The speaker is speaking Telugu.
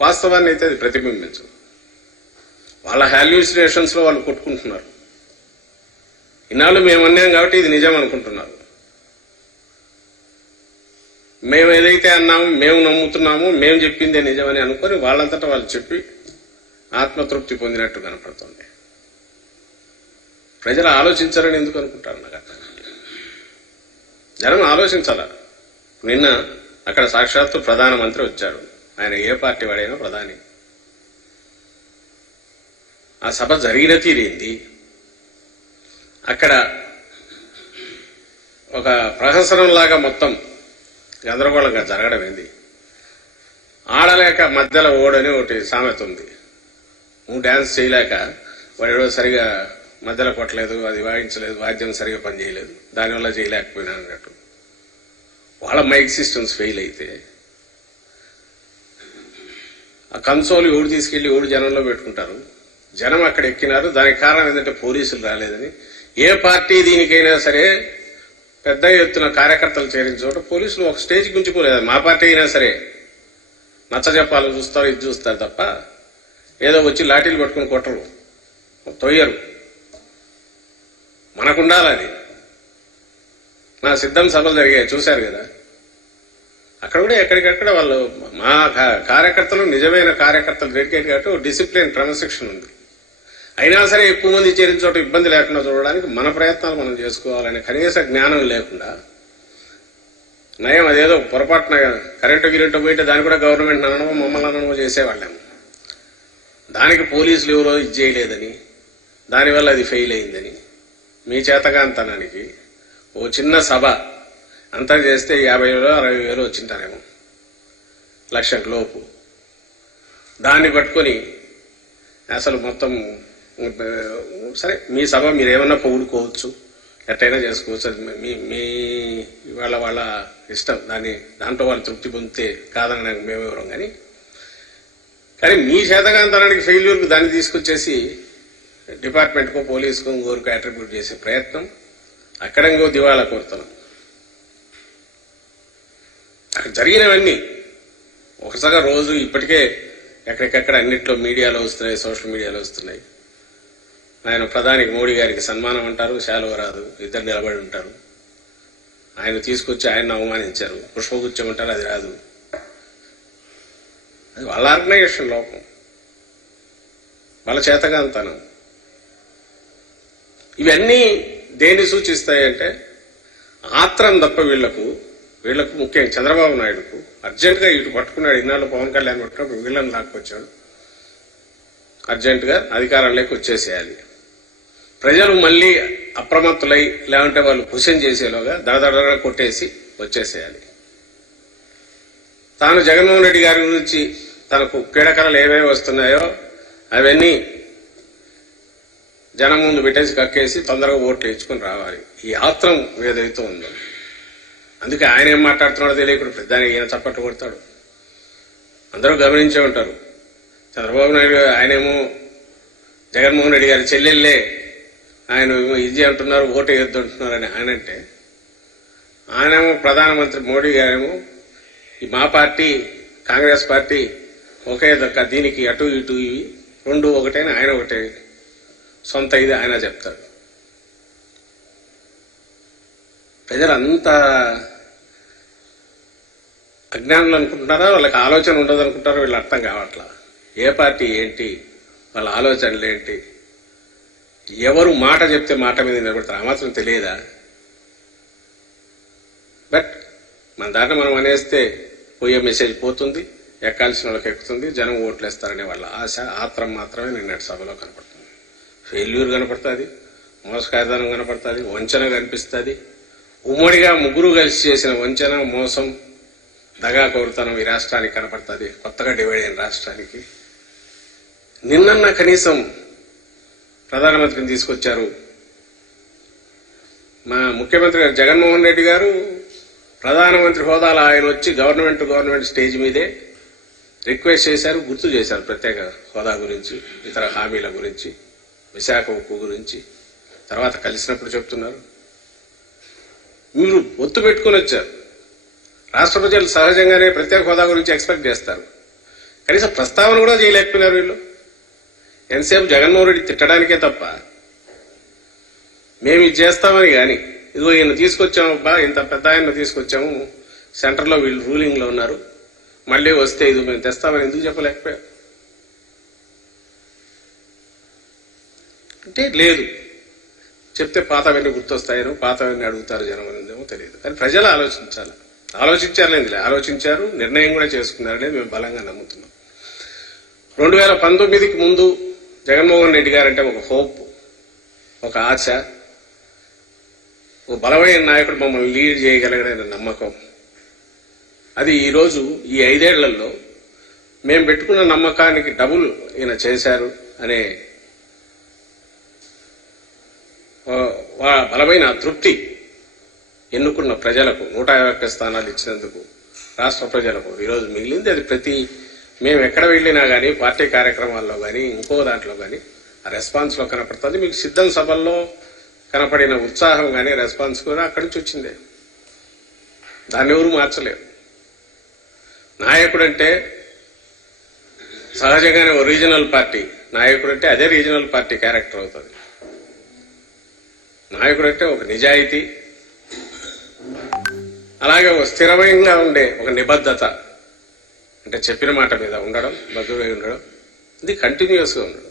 వాస్తవాన్ని అయితే అది ప్రతిబింబించదు. వాళ్ళ హాల్యూసినేషన్స్లో వాళ్ళు కొట్టుకుంటున్నారు. ఇన్నాళ్ళు మేము అన్నాం కాబట్టి ఇది నిజం అనుకుంటున్నారు. మేము ఏదైతే అన్నామో మేము నమ్ముతున్నామో మేము చెప్పిందే నిజమని అనుకొని వాళ్ళంతటా వాళ్ళు చెప్పి ఆత్మతృప్తి పొందినట్టు కనపడుతుంది. ప్రజలు ఆలోచించాలని ఎందుకు అనుకుంటారు నాకు అర్థం కాదు. జనం ఆలోచించాల. నిన్న అక్కడ సాక్షాత్తు ప్రధానమంత్రి వచ్చారు. ఆయన ఏ పార్టీ వాడైనా ప్రధాని. ఆ సభ జరిగిన తీరేంది? అక్కడ ఒక ప్రహసనంలాగా మొత్తం గందరగోళంగా జరగడం ఏంది? ఆడలేక మధ్యలో ఓడని ఒకటి సామెత ఉంది. నువ్వు డ్యాన్స్ చేయలేక వాడు సరిగా మధ్యలో కొట్టలేదు, అది వాయించలేదు, వాద్యం సరిగా పనిచేయలేదు, దానివల్ల చేయలేకపోయినా అన్నట్టు. వాళ్ళ మైక్ సిస్టమ్స్ ఫెయిల్ అయితే ఆ కన్సోల్ ఎవడు తీసుకెళ్లి ఎవడు జనంలో పెట్టుకుంటారు. జనం అక్కడ ఎక్కినారు. దానికి కారణం ఏంటంటే పోలీసులు రాలేదని. ఏ పార్టీ దీనికైనా సరే పెద్ద ఎత్తున కార్యకర్తలు చేరిన చోట పోలీసులు ఒక స్టేజ్కి మించిపోలేదు. మా పార్టీ అయినా సరే నచ్చ చెప్పాలని చూస్తారు, ఇది చూస్తారు తప్ప ఏదో వచ్చి లాఠీలు పట్టుకుని కొట్టరు, తొయ్యరు. మనకుండాలి అది. నా సిద్ధం సభలు జరిగాయి చూశారు కదా. అక్కడ కూడా ఎక్కడికక్కడ వాళ్ళు మా కార్యకర్తలు నిజమైన కార్యకర్తలు డెడికేట్ కాబట్టి డిసిప్లిన్ క్రమశిక్షణ ఉంది. అయినా సరే ఎక్కువ మంది చేరిన చోట ఇబ్బంది లేకుండా చూడడానికి మన ప్రయత్నాలు మనం చేసుకోవాలనే కనీస జ్ఞానం లేకుండా నయం అదేదో పొరపాటున కరెంటు గిరెంటు పోయితే దాన్ని కూడా గవర్నమెంట్ అనడమో మమ్మల్ని అనడమో చేసేవాళ్ళము. దానికి పోలీసులు ఎవరో ఇది చేయలేదని, దానివల్ల అది ఫెయిల్ అయిందని, మీ చేతగాంతనానికి ఓ చిన్న సభ అంతా చేస్తే 50,000 60,000 వచ్చింటారేమో, లక్షకు లోపు. దాన్ని పట్టుకొని అసలు మొత్తం సరే మీ సభ మీరేమన్నా పొగుడుకోవచ్చు, ఎట్టయినా చేసుకోవచ్చు, అది మీ వాళ్ళ ఇష్టం. దాంట్లో వాళ్ళు తృప్తి పొందితే కాదని మేమెవరం. కానీ మీ చేతగాంతనానికి ఫెయిల్యూర్కు దాన్ని తీసుకొచ్చేసి డిపార్ట్మెంట్కో పోలీసుకో ఇంకోరికో అట్రిబ్యూట్ చేసే ప్రయత్నం, అక్కడ ఇంకో దివాళా కోరుతున్నాం. అక్కడ జరిగినవన్నీ ఒకసారి రోజు ఇప్పటికే ఎక్కడికెక్కడ అన్నిట్లో మీడియాలో వస్తున్నాయి, సోషల్ మీడియాలో వస్తున్నాయి. ఆయన ప్రధానికి మోడీ గారికి సన్మానం అంటారు, శాలువ రాదు, ఇద్దరు నిలబడి ఉంటారు. ఆయన తీసుకొచ్చి ఆయన్ని అవమానించారు, పుష్పగుచ్చం అంటారు, అది రాదు. అది వాళ్ళ ఆర్గనైజేషన్ లోపం, వాళ్ళ చేతగాంతనం. ఇవన్నీ దేన్ని సూచిస్తాయంటే ఆత్రం తప్ప వీళ్లకు ముఖ్యంగా చంద్రబాబు నాయుడుకు అర్జెంటుగా ఇటు పట్టుకున్నాడు. ఇన్నాళ్ళు పవన్ కళ్యాణ్ పట్టుకున్నప్పుడు వీళ్ళని లాక్కొచ్చాడు. అర్జెంటుగా అధికారంలోకి వచ్చేసేయాలి. ప్రజలు మళ్ళీ అప్రమత్తులై లేకుంటే వాళ్ళు క్వశ్చన్ చేసేలోగా దడదడగా కొట్టేసి వచ్చేసేయాలి. తాను జగన్మోహన్ రెడ్డి గారి గురించి తనకు పీడకలలు ఏమేమి వస్తున్నాయో అవన్నీ జనం ముందు పెట్టేసి కక్కేసి తొందరగా ఓట్లు ఇచ్చుకుని రావాలి. ఈ ఆత్రం ఏదైతే ఉందో, అందుకే ఆయన ఏం మాట్లాడుతున్నాడో తెలియకుండా పెద్దానికి ఈయన చప్పట్లు కొడతాడు. అందరూ గమనించే ఉంటారు. చంద్రబాబు నాయుడు ఆయనేమో జగన్మోహన్ రెడ్డి గారి చెల్లెళ్ళే ఆయన ఇది అంటున్నారు, ఓటు వేయొద్దు అంటున్నారని ఆయనంటే, ఆయనేమో ప్రధానమంత్రి మోడీ గారేమో ఈ మా పార్టీ కాంగ్రెస్ పార్టీ ఒకే దక్క, దీనికి అటు ఇటు ఇవి రెండు ఒకటేని ఆయన ఒకటే సొంత ఇది ఆయన చెప్తాడు. ప్రజలు అంత అజ్ఞానులు అనుకుంటున్నారా, వాళ్ళకి ఆలోచన ఉండదు అనుకుంటారో వీళ్ళు అర్థం కావట్లా. ఏ పార్టీ ఏంటి, వాళ్ళ ఆలోచనలు ఏంటి, ఎవరు మాట చెప్తే మాట మీద నిలబడతారు, ఆ మాత్రం తెలియదా? బట్ మన దాంట్లో మనం అనేస్తే పోయే మెసేజ్ పోతుంది, ఎక్కాల్సిన వాళ్ళకి ఎక్కుతుంది, జనం ఓట్లేస్తారనే వాళ్ళ ఆశ ఆత్రం మాత్రమే నిన్నటి సభలో కనపడుతుంది. ఫెయిల్యూర్ కనపడుతుంది, మోసకారితనం కనపడుతుంది, వంచన కనిపిస్తుంది. ఉమ్మడిగా ముగ్గురు కలిసి చేసిన వంచన, మోసం, దగా కోరుతనం ఈ రాష్ట్రానికి కనపడుతుంది, కొత్తగా డివైడ్ అయిన రాష్ట్రానికి. నిన్న కనీసం ప్రధానమంత్రిని తీసుకొచ్చారు. మా ముఖ్యమంత్రి గారు జగన్మోహన్ రెడ్డి గారు ప్రధానమంత్రి హోదాలో ఆయన వచ్చి గవర్నమెంట్ స్టేజ్ మీదే రిక్వెస్ట్ చేశారు, గుర్తు చేశారు ప్రత్యేక హోదా గురించి, ఇతర హామీల గురించి, విశాఖ ఉక్కు గురించి. తర్వాత కలిసినప్పుడు చెప్తున్నారు. మీరు ఒత్తు పెట్టుకుని వచ్చారు. రాష్ట్ర ప్రజలు సహజంగానే ప్రత్యేక హోదా గురించి ఎక్స్పెక్ట్ చేస్తారు. కనీసం ప్రస్తావన కూడా చేయలేకపోయినారు వీళ్ళు. ఎంతసేపు జగన్మోహన్ రెడ్డి తిట్టడానికే తప్ప మేము ఇది చేస్తామని కానీ, ఇదిగో ఈయన తీసుకొచ్చాము అబ్బా, ఇంత పెద్ద ఆయన తీసుకొచ్చాము, సెంటర్లో వీళ్ళు రూలింగ్ లో ఉన్నారు, మళ్ళీ వస్తే ఇది మేము తెస్తామని ఎందుకు చెప్పలేకపోయారు అంటే లేదు. చెప్తే పాతవన్నీ గుర్తొస్తాయని, పాతవన్నీ అడుగుతారు జనం అనేదేమో తెలియదు. కానీ ప్రజలు ఆలోచించారు, నిర్ణయం కూడా చేసుకున్నారనేది మేము బలంగా నమ్ముతున్నాం. 2019కి ముందు జగన్మోహన్ రెడ్డి గారంటే ఒక హోప్, ఒక ఆశ, ఒక బలమైన నాయకుడు మమ్మల్ని లీడ్ చేయగలిగిన నమ్మకం. అది ఈరోజు ఈ 5 ఏళ్లలో మేము పెట్టుకున్న నమ్మకానికి డబుల్ ఈయన చేశారు అనే బలమైన తృప్తి ఎన్నుకున్న ప్రజలకు, 150 స్థానాలు ఇచ్చినందుకు రాష్ట్ర ప్రజలకు ఈరోజు మిగిలింది. అది మేము ఎక్కడ వెళ్ళినా కానీ, పార్టీ కార్యక్రమాల్లో కానీ, ఇంకో దాంట్లో కానీ ఆ రెస్పాన్స్ లో కనపడుతుంది. మీకు సిద్ధం సభల్లో కనపడిన ఉత్సాహం కానీ, రెస్పాన్స్ కూడా అక్కడి నుంచి వచ్చిందే. దాన్ని ఎవరు మార్చలేరు. నాయకుడంటే సహజంగానే ఓ రీజనల్ పార్టీ నాయకుడంటే అదే రీజనల్ పార్టీ క్యారెక్టర్ అవుతుంది. నాయకుడంటే ఒక నిజాయితీ, అలాగే ఒక స్థిరమైన ఉండే ఒక నిబద్ధత, అంటే చెప్పిన మాట మీద ఉండడం, బద్దుడై ఉండడం, ఇది కంటిన్యూస్గా ఉండడం.